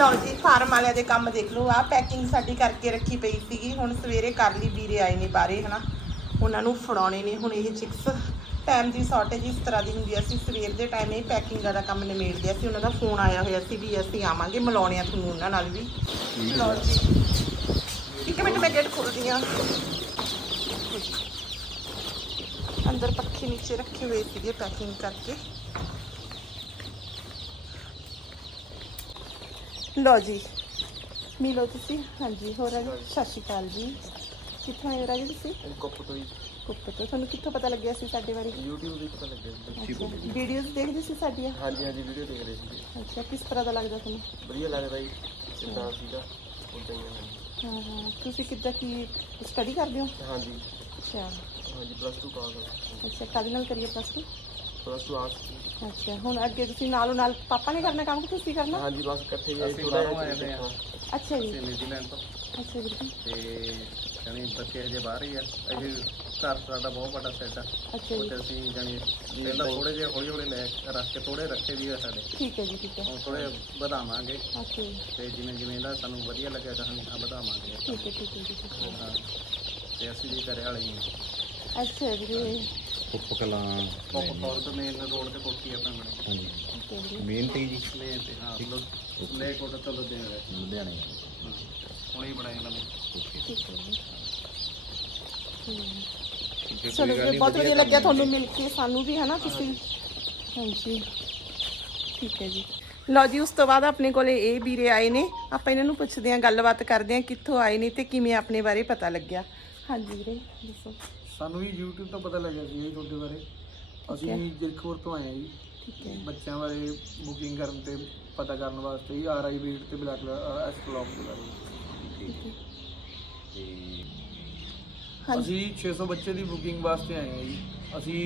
ਲਓ ਜੀ ਫਾਰਮ ਵਾਲਿਆਂ ਦੇ ਕੰਮ ਦੇਖ ਲਓ ਆ ਪੈਕਿੰਗ ਸਾਡੀ ਕਰਕੇ ਰੱਖੀ ਪਈ ਸੀਗੀ, ਹੁਣ ਸਵੇਰੇ ਕਰ ਲਈ ਵੀਰੇ ਆਏ ਨੇ ਬਾਰੇ ਹਨਾ। ਉਹਨਾਂ ਨੂੰ ਫੜਾਉਣੇ ਨੇ ਹੁਣ ਇਹ ਚਿਕਸ ਟਾਈਮ ਦੀ ਸ਼ਾਰਟੇਜ ਇਸ ਤਰ੍ਹਾਂ ਦੀ ਹੁੰਦੀ ਆ, ਅਸੀਂ ਸਵੇਰ ਦੇ ਟਾਈਮ ਇਹ ਪੈਕਿੰਗ ਦਾ ਕੰਮ ਨਿਮੇੜਦੇ ਸੀ ਉਹਨਾਂ ਦਾ ਫੋਨ ਆਇਆ ਹੋਇਆ ਸੀ ਵੀ ਅਸੀਂ ਆਵਾਂਗੇ ਮਿਲਾਉਣੇ ਆ ਤੁਹਾਨੂੰ ਉਹਨਾਂ ਨਾਲ ਵੀ। ਲਓ ਜੀ। ਇੱਕ ਮਿੰਟ ਮੈਂ ਗੇਟ ਖੋਲਦੀ ਆ ਅੰਦਰ ਪੱਖੇ ਨੀਚੇ ਰੱਖੇ ਹੋਏ ਸੀਗੇ ਪੈਕਿੰਗ ਕਰਕੇ। ਲਓ ਜੀ। ਮਿਲੋ ਤੁਸੀਂ। ਹਾਂਜੀ ਹੋਰ ਰਾਜੇ ਸਤਿ ਸ਼੍ਰੀ ਅਕਾਲ ਜੀ। ਕਿੱਥੋਂ ਆਏ ਹੋ ਰਾਜੇ ਤੁਸੀਂ? ਕੁੱਪ ਤੋਂ ਹੀ ਕੁੱਪ ਤੋਂ ਤੁਹਾਨੂੰ ਕਿੱਥੋਂ ਪਤਾ ਲੱਗਿਆ ਸੀ ਸਾਡੇ ਬਾਰੇ? YouTube ਦੀ ਪਤਾ ਲੱਗਿਆ ਵੀਡੀਓਜ਼ ਦੇਖਦੇ ਸੀ ਸਾਡੀਆਂ? ਹਾਂਜੀ ਹਾਂਜੀ ਵੀਡੀਓ ਦੇਖ ਰਹੇ ਸੀ ਅੱਛਾ ਕਿਸ ਤਰ੍ਹਾਂ ਦਾ ਲੱਗਦਾ ਤੁਹਾਨੂੰ? ਵਧੀਆ ਲੱਗਦਾ ਜੀ। ਜਿੱਦਾਂ ਸੀਗਾ ਉਦਾਂ ਹੀ ਹੈ। ਹਾਂ ਹਾਂ। ਤੁਸੀਂ ਕਿੱਦਾਂ ਕੀ ਸਟੱਡੀ ਕਰਦੇ ਹੋ? ਹਾਂਜੀ। ਅੱਛਾ। ਹਾਂਜੀ ਪਲੱਸ 2 ਪਾਸ ਅੱਛਾ ਕਾਹਦੇ ਨਾਲ ਕਰੀਏ ਪਲੱਸ ਟੂ ਪਲੱਸ 2 ਆਰਟਸ ਅੱਛਾ ਹੁਣ ਅੱਗੇ ਤੁਸੀਂ ਨਾਲੋਂ ਨਾਲ ਪਾਪਾ ਨੇ ਕਰਨਾ ਕੰਮ ਕਿ ਤੁਸੀਂ ਕਰਨਾ? ਹਾਂਜੀ ਬਸ ਇਕੱਠੇ ਹੀ ਥੋੜਾ ਜਿਹਾ ਅੱਛਾ ਜੀ। ਨਿਊਜ਼ੀਲੈਂਡ ਤੋਂ। ਅੱਛਾ ਜੀ। ਤੇ ਜਾਣੀ ਬੱਚੇ ਹਜੇ ਬਾਹਰ ਹੀ ਆ। ਅਸੀਂ ਘਰ ਸਾਡਾ ਬਹੁਤ ਵੱਡਾ ਸੈੱਟ ਆ। ਅੱਛਾ ਜੀ। ਉੱਥੇ ਅਸੀਂ ਜਾਣੀ ਪਹਿਲਾਂ ਥੋੜੇ ਜਿਹੇ ਹੌਲੀ ਹੌਲੀ ਲੈ ਰੱਖ ਕੇ ਥੋੜੇ ਰੱਖੇ ਵੀ ਆ ਸਾਡੇ। ਠੀਕ ਹੈ ਜੀ ਠੀਕ ਹੈ। ਹੁਣ ਥੋੜੇ ਵਧਾਵਾਂਗੇ। ਓਕੇ ਤੇ ਜਿਵੇਂ ਜਿਵੇਂ ਇਹਦਾ ਸਾਨੂੰ ਵਧੀਆ ਲੱਗਿਆ ਤਾਂ ਅਸੀਂ ਵਧਾਵਾਂਗੇ। ਠੀਕ ਹੈ ਠੀਕ ਹੈ ਜੀ ਠੀਕ ਹੈ। ਹਾਂ। ਤੇ ਅਸੀਂ ਵੀ ਘਰੇ ਵਾਲੇ ਹੀ ਅੱਛਾ ਵੀਰੇ ਕੁੱਪ ਕਲਾਂ ਪੌਪ ਪੌਪ ਤੋਂ ਮੇਨ ਰੋਡ ਤੇ ਕੋਠੀ ਆ ਆਪਣੇ ਹਾਂਜੀ। ਓਕੇ ਵੀਰੇ ਮੇਨ ਤੇ ਜੀ। ਲੈ ਤੇ ਹਾਂ ਲੈ ਕੋਟ ਤੋਂ ਲੁਧਿਆਣੇ। ਲੁਧਿਆਣੇ। ਹਾਂ ਹੁਣੇ ਬਣਾਏ ਇਹਨਾਂ ਨੇ। ਠੀਕ ਹੈ ਜੀ। ਚਲੋ ਬਹੁਤ ਵਧੀਆ ਲੱਗਿਆ ਹੈ। ਤੁਹਾਨੂੰ ਮਿਲ ਕੇ ਸਾਨੂੰ ਵੀ ਹਨਾ ਤੁਸੀਂ? ਹਾਂਜੀ। ਠੀਕ ਹੈ ਜੀ। ਲਓ ਜੀ ਉਸ ਤੋਂ ਬਾਅਦ ਆਪਣੇ ਕੋਲੇ ਇਹ ਵੀਰੇ ਆਏ ਨੇ। ਆਪਾਂ ਇਹਨਾਂ ਨੂੰ ਪੁੱਛਦੇ ਆਂ ਗੱਲਬਾਤ ਕਰਦੇ ਆਂ ਕਿੱਥੋਂ ਆਏ ਨੇ ਤੇ ਕਿਵੇਂ ਆਪਣੇ ਬਾਰੇ ਪਤਾ ਲੱਗਿਆ। ਹਾਂਜੀ ਵੀਰੇ ਦੱਸੋ। ਸਾਨੂੰ ਵੀ YouTube ਤੋਂ ਪਤਾ ਲੱਗਿਆ ਸੀ ਇਹ ਤੁਹਾਡੇ ਬਾਰੇ। ਅਸੀਂ ਜਿਰਖਪੁਰ ਤੋਂ ਆਏ ਹਾਂ ਜੀ। ਠੀਕ ਹੈ। ਬੱਚਿਆਂ ਬਾਰੇ ਬੁਕਿੰਗ ਕਰਨ ਤੇ ਪਤਾ ਕਰਨ ਵਾਸਤੇ ਹੀ ਆਰ ਆਈ ਬੀਟ ਤੇ ਬਲੈਕ ਐਸ ਬਲੌਗ ਦੇ ਬਾਰੇ ਤੇ ਹਾਂਜੀ। ਅਸੀਂ 600 ਬੱਚੇ ਦੀ ਬੁਕਿੰਗ ਵਾਸਤੇ ਆਏ ਹਾਂ ਜੀ। ਅਸੀਂ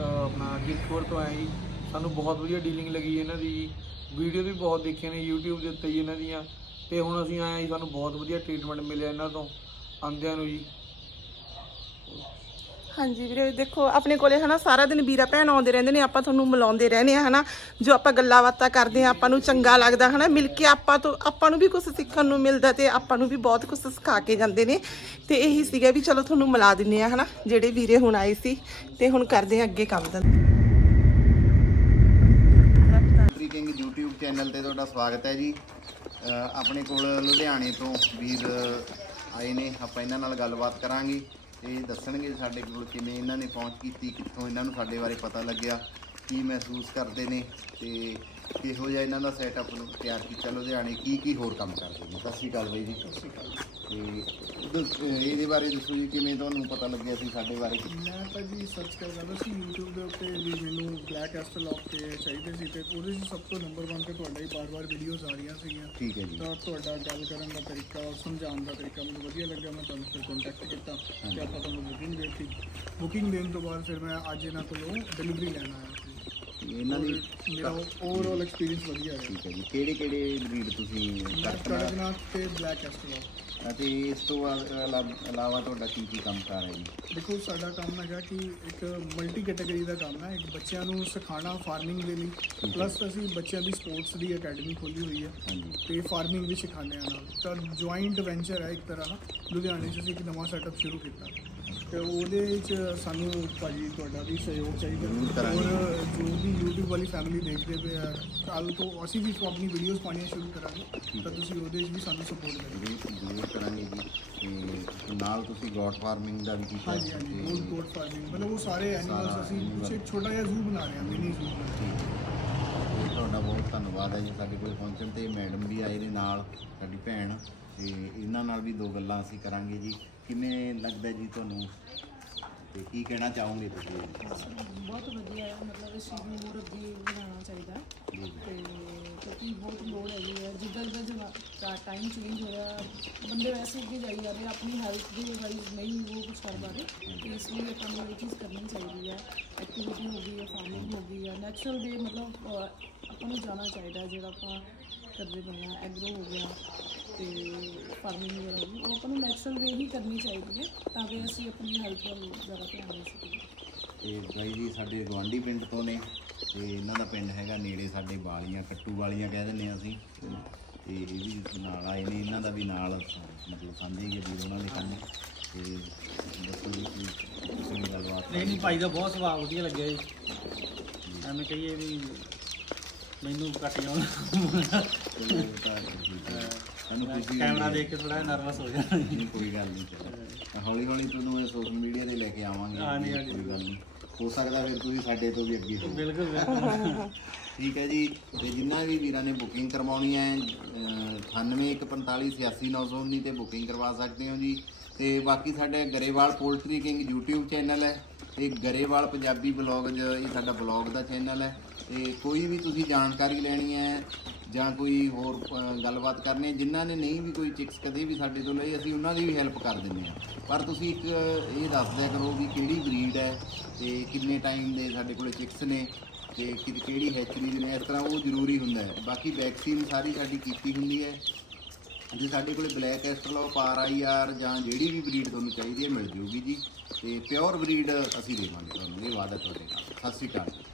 ਆਪਣਾ ਜਿਰਖਪੁਰ ਤੋਂ ਆਏ ਜੀ। ਸਾਨੂੰ ਬਹੁਤ ਵਧੀਆ ਡੀਲਿੰਗ ਲੱਗੀ ਇਹਨਾਂ ਦੀ। ਵੀਡੀਓ ਵੀ ਬਹੁਤ ਦੇਖੀਆਂ ਨੇ YouTube ਦੇ ਉੱਤੇ ਜੀ ਇਹਨਾਂ ਦੀਆਂ। ਤੇ ਹੁਣ ਅਸੀਂ ਆਏ ਹਾਂ ਜੀ ਸਾਨੂੰ ਬਹੁਤ ਵਧੀਆ ਟ੍ਰੀਟਮੈਂਟ ਮਿਲਿਆ ਇਹਨਾਂ ਤੋਂ ਆਂਦਿਆਂ ਨੂੰ ਜੀ। ਹਾਂਜੀ ਵੀਰੇ, ਦੇਖੋ, ਆਪਣੇ ਕੋਲੇ ਹਨਾ ਸਾਰਾ ਦਿਨ ਵੀਰਾ ਭੈਣ ਆਉਂਦੇ ਰਹਿੰਦੇ ਨੇ, ਆਪਾਂ ਤੁਹਾਨੂੰ ਮਿਲਾਉਂਦੇ ਰਹਿੰਦੇ ਆ ਹਨਾ। ਜੋ ਆਪਾਂ ਗੱਲਾਂ ਬਾਤਾਂ ਕਰਦੇ ਆ ਆਪਾਂ ਨੂੰ ਚੰਗਾ ਲੱਗਦਾ ਹਨਾ, ਮਿਲ ਕੇ ਆਪਾਂ ਤੋਂ, ਆਪਾਂ ਨੂੰ ਵੀ ਕੁਝ ਸਿੱਖਣ ਨੂੰ ਮਿਲਦਾ ਤੇ ਆਪਾਂ ਨੂੰ ਵੀ ਬਹੁਤ ਕੁਝ ਸਿਖਾ ਕੇ ਜਾਂਦੇ ਨੇ। ਤੇ ਇਹੀ ਸੀਗਾ ਵੀ ਚਲੋ ਤੁਹਾਨੂੰ ਮਿਲਾ ਦਿੰਨੇ ਆ ਹਨਾ, ਜਿਹੜੇ ਵੀਰੇ ਹੁਣ ਆਏ ਸੀ, ਤੇ ਹੁਣ ਕਰਦੇ ਆ ਅੱਗੇ ਕੰਮ ਦਾ ਕਿੰਗ YouTube ਚੈਨਲ ਤੇ ਤੁਹਾਡਾ ਸਵਾਗਤ ਹੈ ਜੀ। ਆਪਣੇ ਕੋਲ ਲੁਧਿਆਣੇ ਤੋਂ ਵੀਰ ਆਏ ਨੇ, ਆਪਾਂ ਇਹਨਾਂ ਨਾਲ ਗੱਲਬਾਤ ਕਰਾਂਗੇ। ਤੇ ਦੱਸਣਗੇ ਸਾਡੇ ਕੋਲ ਕਿਵੇਂ ਇਹਨਾਂ ਨੇ ਪਹੁੰਚ ਕੀਤੀ, ਕਿੱਥੋਂ ਇਹਨਾਂ ਨੂੰ ਸਾਡੇ ਬਾਰੇ ਪਤਾ ਲੱਗਿਆ, ਕੀ ਮਹਿਸੂਸ ਕਰਦੇ ਨੇ ਤੇ ਕਿਹੋ ਜਿਹਾ ਇਹਨਾਂ ਦਾ ਸੈਟਅਪ ਨੂੰ ਤਿਆਰ ਕੀਤਾ ਲੁਧਿਆਣੇ ਕੀ ਕੀ ਹੋਰ ਕੰਮ ਕਰਦੇ ਨੇ? ਸਤਿ ਸ਼੍ਰੀ ਅਕਾਲ ਬਾਈ ਜੀ। ਸਤਿ ਸ਼੍ਰੀ ਅਕਾਲ। ਤੇ ਦੱਸ- ਇਹਦੇ ਬਾਰੇ ਦੱਸੋ ਜੀ ਕਿਵੇਂ ਤੁਹਾਨੂੰ ਪਤਾ ਲੱਗਿਆ ਸੀ ਸਾਡੇ ਬਾਰੇ? ਮੈਂ ਤਾਂ ਜੀ ਸਰਚ ਕਰ ਰਿਹਾ ਸੀ YouTube ਦੇ ਉੱਤੇ ਵੀ ਮੈਨੂੰ ਬਲੈਕ ਐਸਟਰਲੌਕ ਤੇ ਚਾਹੀਦੇ ਸੀ ਤੇ ਉਹਦੇ 'ਚ ਸਭ ਤੋਂ ਨੰਬਰ 1 ਤੇ ਤੁਹਾਡਾ ਹੀ ਬਾਰ-ਬਾਰ ਵੀਡੀਓਜ਼ ਆ ਰਹੀਆਂ ਸੀਗੀਆਂ। ਠੀਕ ਹੈ ਜੀ। ਤਾਂ ਤੁਹਾਡਾ ਗੱਲ ਕਰਨ ਦਾ ਤਰੀਕਾ ਔਰ ਸਮਝਾਉਣ ਦਾ ਤਰੀਕਾ ਮੈਨੂੰ ਵਧੀਆ ਲੱਗਿਆ ਮੈਂ ਤੁਹਾਨੂੰ ਫਿਰ ਕੰਟੈਕਟ ਕੀਤਾ ਤੇ ਆਪਾਂ ਤੁਹਾਨੂੰ ਬੁਕਿੰਗ ਦੇ ਦਿੱਤੀ। ਬੁਕਿੰਗ ਦੇਣ ਤੋਂ ਬਾਅਦ ਫਿਰ ਮੈਂ ਅੱਜ ਇਹਨਾਂ ਕੋਲੋਂ ਡਿਲੀਵਰੀ ਲੈਣ ਆਇਆ। ਇਹਨਾਂ ਦੀ ਮੇਰਾ ਓਵਰਆਲ ਐਕਸਪੀਰੀਅੰਸ ਵਧੀਆ ਠੀਕ ਹੈ ਜੀ। ਕਿਹੜੇ ਕਿਹੜੇ ਬਰੀਡ ਤੁਸੀਂ ਮੈਂ ਕਰਨਾ ਕੜਕਨਾਥ ਤੇ ਬਲੈਕ ਅਤੇ ਇਸ ਤੋਂ ਬਾਅਦ ਇਲਾ- ਇਲਾਵਾ ਤੁਹਾਡਾ ਕੀ ਕੀ ਕੰਮ ਕਾਰ ਹੈ ਜੀ? ਦੇਖੋ ਸਾਡਾ ਕੰਮ ਹੈਗਾ ਕਿ ਇੱਕ ਮਲਟੀ ਕੈਟਾਗਰੀ ਦਾ ਕੰਮ ਹੈ। ਇੱਕ ਬੱਚਿਆਂ ਨੂੰ ਸਿਖਾਉਣਾ ਫਾਰਮਿੰਗ ਦੇ ਲਈ। ਪਲੱਸ ਅਸੀਂ ਬੱਚਿਆਂ ਦੀ ਸਪੋਰਟਸ ਦੀ ਅਕੈਡਮੀ ਖੋਲੀ ਹੋਈ ਹੈ। ਹਾਂਜੀ। ਤੇ ਫਾਰਮਿੰਗ ਵੀ ਸਿਖਾਉਂਦੇ ਆ ਨਾਲ। ਤਾਂ ਜੁਆਇੰਟ ਵੈਂਚਰ ਹੈ ਇੱਕ ਤਰ੍ਹਾਂ ਦਾ। ਲੁਧਿਆਣੇ 'ਚ ਅਸੀਂ ਇੱਕ ਨਵਾਂ ਸੈਟਅਪ ਸ਼ੁਰੂ ਕੀਤਾ। ਤੇ ਉਹਦੇ ਵਿੱਚ ਸਾਨੂੰ ਭਾਜੀ ਤੁਹਾਡਾ ਵੀ ਸਹਿਯੋਗ ਚਾਹੀਦਾ। ਕਰਾਂਗੇ। ਔਰ ਜੋ ਵੀ YouTube ਵਾਲੀ ਫੈਮਿਲੀ ਦੇਖਦੇ ਪਏ ਆ ਕੱਲ ਤੋਂ ਅਸੀਂ ਵੀ ਆਪਣੀ ਵੀਡੀਓਜ਼ ਪਾਉਣੀਆਂ ਸ਼ੁਰੂ ਕਰਾਂਗੇ ਤਾਂ ਤੁਸੀਂ ਉਹਦੇ 'ਚ ਵੀ ਸਾਨੂੰ ਸਪੋਰਟ ਕਰੋ। ਜ਼ਰੂਰ ਜ਼ਰੂਰ ਕਰਾਂਗੇ ਜੀ। ਤੇ ਨਾਲ ਤੁਸੀਂ ਗੋਟ ਫਾਰਮਿੰਗ ਦਾ ਵੀ ਕੀਤਾ। ਹਾਂਜੀ ਹਾਂਜੀ ਤੇ ਕੋਟ ਫਾਰਮਿੰਗ ਮਤਲਬ ਉਹ ਸਾਰੇ ਐਨੀਮਲਸ ਸਾਰਾ ਅਸੀਂ animal। ਕੁਛ ਇੱਕ ਛੋਟਾ ਜਿਹਾ ਜ਼ੂ ਬਣਾ ਰਹੇ ਹਾਂ ਮਿਨੀ ਜ਼ੂ ਤੇ ਤੁਹਾਡਾ ਬਹੁਤ ਧੰਨਵਾਦ ਹੈ ਜੀ ਸਾਡੇ ਕੋਲ ਪਹੁੰਚਣ ਤੇ। ਮੈਡਮ ਵੀ ਆਏ ਨੇ ਨਾਲ ਸਾਡੀ ਭੈਣ। ਤੇ ਇਹਨਾਂ ਨਾਲ ਵੀ ਦੋ ਗੱਲਾਂ ਅਸੀਂ ਕਰਾਂਗੇ ਜੀ। ਕਿਵੇਂ ਲੱਗਦਾ ਜੀ ਤੁਹਾਨੂੰ? ਤੇ ਕੀ ਕਹਿਣਾ ਚਾਹੋਗੇ ਤੁਸੀਂ? ਬਹੁਤ ਵਧੀਆ ਹੈ ਮਤਲਬ ਇਸ ਚੀਜ਼ ਨੂੰ ਹੋਰ ਅੱਗੇ ਵਧਾਉਣਾ ਚਾਹੀਦਾ। ਤੇ ਕਿਉਂਕਿ ਬਹੁਤ ਲੋੜ ਹੈਗੀ ਹੈ। ਜਿੱਦਾਂ ਜਿੱਦਾਂ ਜਮਾ ਟਾਈਮ ਚੇਂਜ ਹੋਇਆ ਬੰਦੇ ਵੈਸੇ ਅੱਗੇ ਜਾਈ ਜਾ ਰਹੇ ਆਪਣੀ ਹੈਲਥ ਦੇ ਵਾਈਜ਼ ਨਹੀਂ ਉਹ ਕੁਝ ਕਰ ਪਾ ਰਹੇ। ਤੇ ਇਸ ਲਈ ਆਪਾਂ ਨੂੰ ਇਹ ਚੀਜ਼ ਕਰਨੀ ਚਾਹੀਦੀ ਹੈ। ਐਕਟੀਵਿਟੀ ਹੋ ਗਈ ਹੈ ਫਾਰਮਿੰਗ ਹੋ ਗਈ ਹੈ। ਨੈਚੁਰਲ ਵੇ ਮਤਲਬ ਆਪਾਂ ਨੂੰ ਜਾਣਾ ਚਾਹੀਦਾ ਜਿਹੜਾ ਆਪਾਂ ਕਰਦੇ ਪਏ ਹਾਂ ਐਗਰੋ ਹੋ ਗਿਆ। ਤੇ ਫਾਰਮਿੰਗ ਵਗੈਰਾ ਹੋ ਗਈ ਉਹ ਆਪਾਂ ਨੂੰ ਨੈਚੁਰਲ ਵੇ ਹੀ ਕਰਨੀ ਚਾਹੀਦੀ ਹੈ ਤਾਂ ਕਿ ਅਸੀਂ ਆਪਣੀ ਹੈਲਥ ਵੱਲ ਜ਼ਿਆਦਾ ਧਿਆਨ ਦੇ ਸਕੀਏ। ਤੇ ਬਾਈ ਜੀ ਸਾਡੇ ਗਵਾਂਢੀ ਪਿੰਡ ਤੋਂ ਨੇ ਤੇ ਇਹਨਾਂ ਦਾ ਪਿੰਡ ਹੈਗਾ ਨੇੜੇ ਸਾਡੇ ਵਾਲੀਆਂ ਕੱਟੂ ਵਾਲੀਆਂ ਕਹਿ ਦਿੰਦੇ ਹਾਂ ਅਸੀਂ। ਤੇ ਇਹ ਵੀ ਨਾਲ ਆਏ ਨੇ ਇਹਨਾਂ ਦਾ ਵੀ ਨਾਲ ਮਤਲਬ ਸਾਂਝੇ ਹੀ ਆ ਵੀਰ ਉਹਨਾਂ ਦੇ ਕੰਮ। ਤੇ ਦੱਸੋ ਜੀ ਕੀ ਕਿਸੇ ਨੇ ਗੱਲਬਾਤ ਨਹੀਂ ਨਹੀਂ ਭਾਈ ਦਾ ਬਹੁਤ ਸੁਭਾਅ ਵਧੀਆ ਲੱਗਿਆ ਜੀ। ਐਵੇਂ ਕਹੀਏ ਵੀ ਮੈਨੂੰ ਘੱਟ ਜਾਣਾ ਚਲੋ ਇਹ ਤਾਂ ਠੀਕ ਹੈ। ਸਾਨੂੰ ਖੁਸ਼ੀ ਕੈਮਰਾ। ਦੇਖ ਕੇ ਥੋੜਾ ਨਰਵਸ ਹੋ ਜਾਂਦਾ। ਨਹੀਂ ਕੋਈ ਗੱਲ ਨਹੀਂ ਚਲੋ। ਹੌਲੀ ਹੌਲੀ ਤੁਹਾਨੂੰ ਇਹ ਸੋਸ਼ਲ ਮੀਡੀਆ ਤੇ ਲੈ ਕੇ ਆਵਾਂਗੇ। ਹਾਂਜੀ, ਹਾਂਜੀ। ਕੋਈ ਗੱਲ ਨਹੀਂ। ਹੋ ਸਕਦਾ ਫਿਰ ਤੁਸੀਂ ਸਾਡੇ ਤੋਂ ਵੀ ਅੱਗੇ ਹੋ। ਬਿਲਕੁਲ ਬਿਲਕੁਲ। ਠੀਕ ਹੈ ਜੀ। ਤੇ ਜਿੰਨਾ ਵੀ ਵੀਰਾਂ ਨੇ ਬੁਕਿੰਗ ਕਰਵਾਉਣੀ ਹੈ 9814586919 ਤੇ ਬੁਕਿੰਗ ਕਰਵਾ ਸਕਦੇ ਹੋ ਜੀ। ਤੇ ਬਾਕੀ ਸਾਡੇ Grewal poultry king YouTube channel ਹੈ। ਇਹ ਗਰੇਵਾਲ ਪੰਜਾਬੀ ਬਲੌਗਜ ਇਹ ਸਾਡਾ ਬਲੌਗ ਦਾ ਚੈਨਲ ਹੈ। ਤੇ ਕੋਈ ਵੀ ਤੁਸੀਂ ਜਾਣਕਾਰੀ ਲੈਣੀ ਹੈ ਜਾਂ ਕੋਈ ਹੋਰ ਗੱਲਬਾਤ ਕਰਨੀ ਹੈ, ਜਿਨ੍ਹਾਂ ਨੇ ਨਹੀਂ ਵੀ ਕੋਈ ਚਿਕਸ ਕਦੇ ਵੀ ਸਾਡੇ ਤੋਂ ਲਈ ਅਸੀਂ ਉਹਨਾਂ ਦੀ ਵੀ ਹੈਲਪ ਕਰ ਦਿੰਦੇ ਹਾਂ। ਪਰ ਤੁਸੀਂ ਇੱਕ ਇਹ ਦੱਸ ਦਿਆ ਕਰੋ ਵੀ ਕਿਹੜੀ ਬਰੀਡ ਹੈ ਤੇ ਕਿੰਨੇ ਟਾਈਮ ਦੇ ਸਾਡੇ ਕੋਲੇ ਚਿਕਸ ਨੇ ਤੇ ਕਿਹੜੀ ਹੈਚਰੀ ਦੇ ਨੇ, ਇਸ ਤਰ੍ਹਾਂ ਉਹ ਜ਼ਰੂਰੀ ਹੁੰਦਾ ਹੈ। ਬਾਕੀ ਵੈਕਸੀਨ ਸਾਰੀ ਸਾਡੀ ਕੀਤੀ ਹੁੰਦੀ ਹੈ। ਜੇ ਸਾਡੇ ਕੋਲੇ ਬਲੈਕ ਐਸਟਰਲੋ ਪਾਰ ਆਈ ਆਰ ਜਾਂ ਜਿਹੜੀ ਵੀ ਬਰੀਡ ਤੁਹਾਨੂੰ ਚਾਹੀਦੀ ਹੈ, ਮਿਲ ਜੂਗੀ ਜੀ। ਤੇ ਪਿਓਰ ਬਰੀਡ ਅਸੀਂ ਦੇਵਾਂਗੇ ਤੁਹਾਨੂੰ, ਇਹ ਵਾਅਦਾ ਤੁਹਾਡੇ ਨਾਲ। ਸਤਿ ਸ਼੍ਰੀ ਅਕਾਲ।